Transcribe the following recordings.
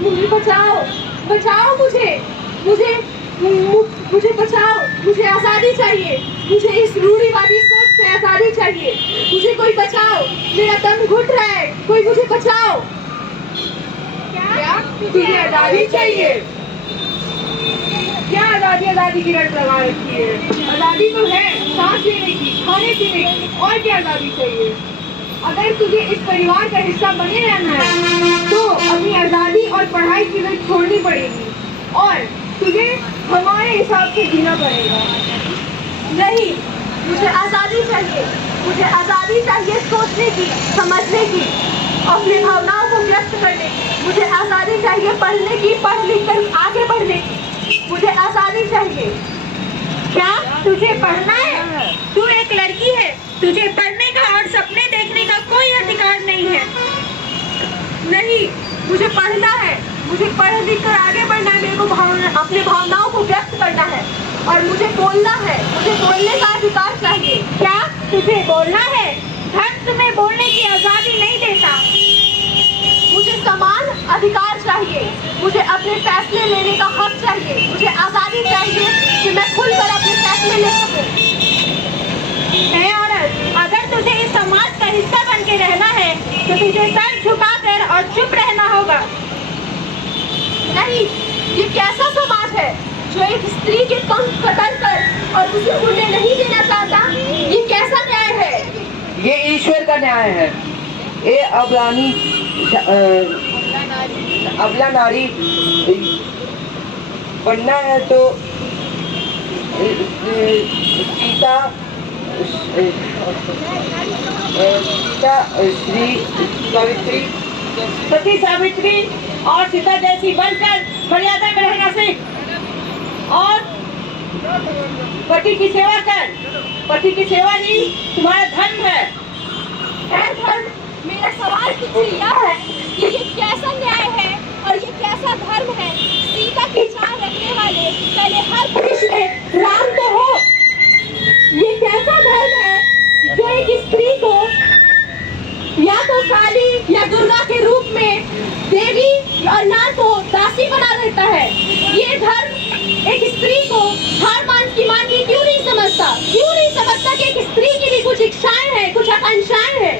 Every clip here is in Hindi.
मुझे बचाओ, बचाओ मुझे बचाओ। मुझे आज़ादी चाहिए, मुझे इस रूढ़िवादी सोच से आज़ादी चाहिए। मुझे कोई बचाओ, मेरा दम घुट रहा है, कोई मुझे बचाओ। क्या तुझे आज़ादी चाहिए? क्या आज़ादी की रट लगा रखी है? आज़ादी तो है सांस लेने की, खाने पीने की, और क्या आज़ादी चाहिए? अगर तुझे इस परिवार का हिस्सा बने रहना है तो अपनी आज़ादी और पढ़ाई की जिद छोड़नी पड़ेगी और तुझे हमारे हिसाब से जीना पड़ेगा। नहीं, मुझे आज़ादी चाहिए। मुझे आज़ादी चाहिए सोचने की, समझने की, अपनी भावनाओं को व्यक्त करने की। मुझे आज़ादी चाहिए पढ़ने की, पढ़ लिख कर आगे बढ़ने की। मुझे आज़ादी चाहिए। क्या तुझे पढ़ना है? तू एक लड़की है, तुझे पढ़ने का और सपने देखने का कोई अधिकार नहीं है। नहीं, मुझे पढ़ना है, मुझे पढ़ लिख कर आगे बढ़ना है। मेरे को अपनी भावनाओं को व्यक्त करना है और मुझे बोलना है। मुझे बोलने का अधिकार चाहिए। क्या तुझे बोलना है? धर्म तुम्हें बोलने की आज़ादी नहीं देता। मुझे समान अधिकार चाहिए। मुझे अपने फैसले लेने का हक चाहिए। मुझे आज़ादी चाहिए कि मैं खुलकर अपने फैसले ले सकूं। ऐ औरत, अगर तुझे इस समाज का हिस्सा बन के रहना है तो तुझे सर झुकाकर और चुप रहना होगा। नहीं, ये कैसा समाज है जो एक स्त्री के पंख कतर कर और उसे उड़ने नहीं देना चाहता? ये कैसा न्याय है? ये ईश्वर का न्याय है। ये अबला नारी बनना है तो सीता श्री सावित्री, सती सावित्री और सीता जैसी बनकर मर्यादा में रहना सीख और पति की सेवा कर। पति की सेवा ही तुम्हारा धर्म है। धर्म? मेरा सवाल तुझसे यह है कि ये कैसा न्याय है और ये कैसा धर्म है? सीता की जान रखने वाले पहले हर पुरुष में राम तो हो। ये कैसा धर्म है जो एक स्त्री को या तो काली या दुर्गा के रूप में देवी और नार को दासी बना देता है? ये धर्म एक स्त्री को हार मान की मानवी क्यों नहीं समझता? क्यों नहीं समझता कि एक स्त्री की भी कुछ इच्छाएं हैं, कुछ आकांक्षाएं हैं?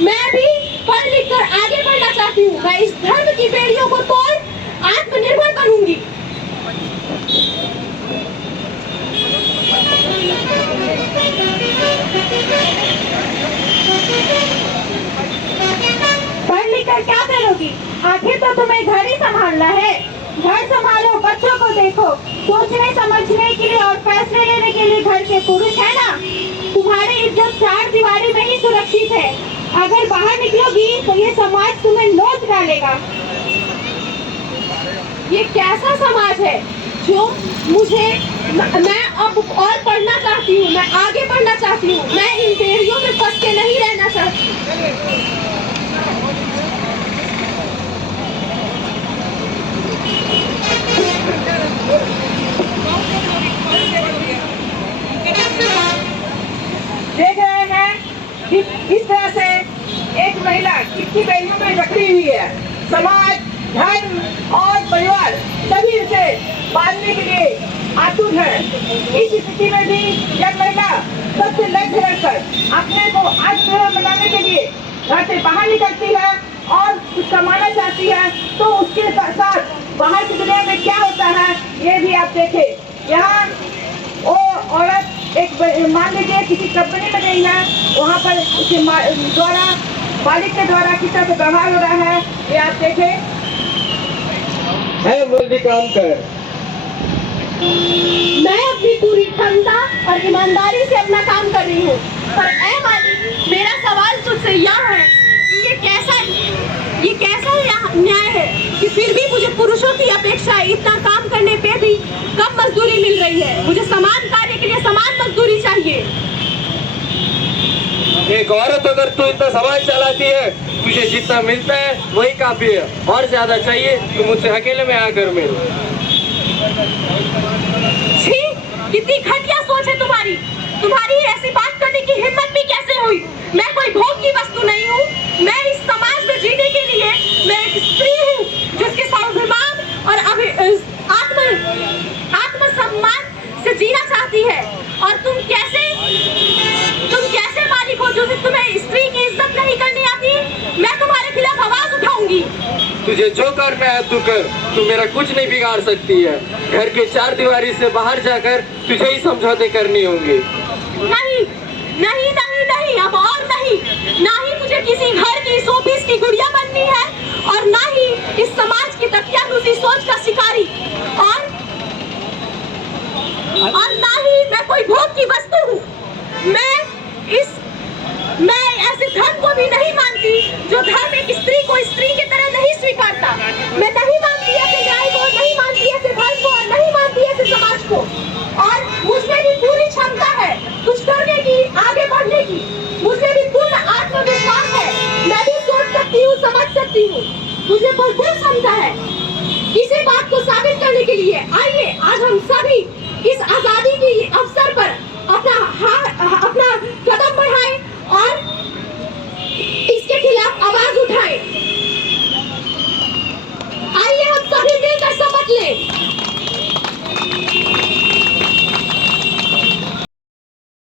मैं भी पढ़ लिख कर आगे बढ़ना चाहती हूँ। मैं इस धर्म की बेड़ियों को तोड़ आत्मनिर्भर बनूंगी। पढ़ लिख कर क्या करोगी? आखिर तो तुम्हें घर ही संभालना है। घर संभालो, बच्चों को देखो। सोचने समझने के लिए और फैसले लेने के लिए घर के पुरुष है ना। तुम्हारी इज्जत चार दीवारी में ही सुरक्षित है। अगर बाहर निकलोगी तो ये समाज तुम्हें नोच डालेगा। ये कैसा समाज है जो मैं अब और पढ़ना चाहती हूँ, मैं आगे बढ़ना चाहती हूँ। मैं इन बेड़ियों में फंस के नहीं रहना चाहती। देख रहे हैं कि इस तरह से एक महिला कितनी बेड़ियों में जकड़ी हुई है। समाज, धर्म और परिवार सभी उसे बांधने के लिए आतुर है। इस स्थिति में भी यह महिला सबसे लक्ष्य रखकर अपने को आत्मनिर्भर बनाने के लिए घर से बाहर निकलती है और कुछ कमाना चाहती है, तो उसके साथ बाहर की दुनिया में क्या होता है ये भी आप देखें। यहाँ वो औरत एक मान लीजिए किसी कंपनी में गई है, वहाँ पर उसके द्वारा मालिक के द्वारा किस तरह से व्यवहार हो रहा है ये आप देखें। है जल्दी काम कर। मैं अपनी पूरी क्षमता और ईमानदारी से अपना काम कर रही हूँ, पर ऐ मालिक, मेरा सवाल तुझसे यह है कि ये कैसा न्याय है कि फिर भी मुझे पुरुषों की अपेक्षा इतना काम करने पे भी कम मजदूरी मिल रही है? मुझे समान कार्य के लिए समान मजदूरी चाहिए। एक औरत अगर तू इतना समाज चलाती है, तुझे जितना मिलता है वही काफी है। और ज्यादा चाहिए तो मुझसे अकेले में आकर मिल। छी, कितनी घटिया सोच है तुम्हारी। तुम्हारी ऐसी बात करने की हिम्मत भी कैसे हुई? मैं कोई भोग की वस्तु नहीं हूँ। मैं इस समाज में जीने के लिए मैं एक स्त्री हूँ जिसकी तुझे जो करना है तू कर, तू मेरा कुछ नहीं बिगाड़ सकती है। घर के 4 दीवारी से बाहर जाकर तुझे ही समझौते करनी होंगे। नहीं नहीं नहीं नहीं, अब और नहीं। ना ही मुझे किसी घर की शोपीस की गुड़िया बननी है और ना ही इस समाज की तकियानुसी सोच का शिकारी, और ना ही मैं कोई भोग की वस्तु हूँ। मैं ऐसे धर्म को भी नहीं मानती जो धर्म एक स्त्री को स्त्री की तरह नहीं स्वीकारता। मैं नहीं मानती ऐसे न्याय को, नहीं मानती ऐसे धर्म को, और नहीं मानती ऐसे समाज को। और मुझमें भी पूरी क्षमता है कुछ करने की, आगे बढ़ने की। मुझे भी पूर्ण आत्मविश्वास है। मैं भी सोच सकती हूँ, समझ सकती हूँ। मुझे भरपूर क्षमता है। इसी बात को साबित करने के लिए आइए आज हम सभी इस आजाद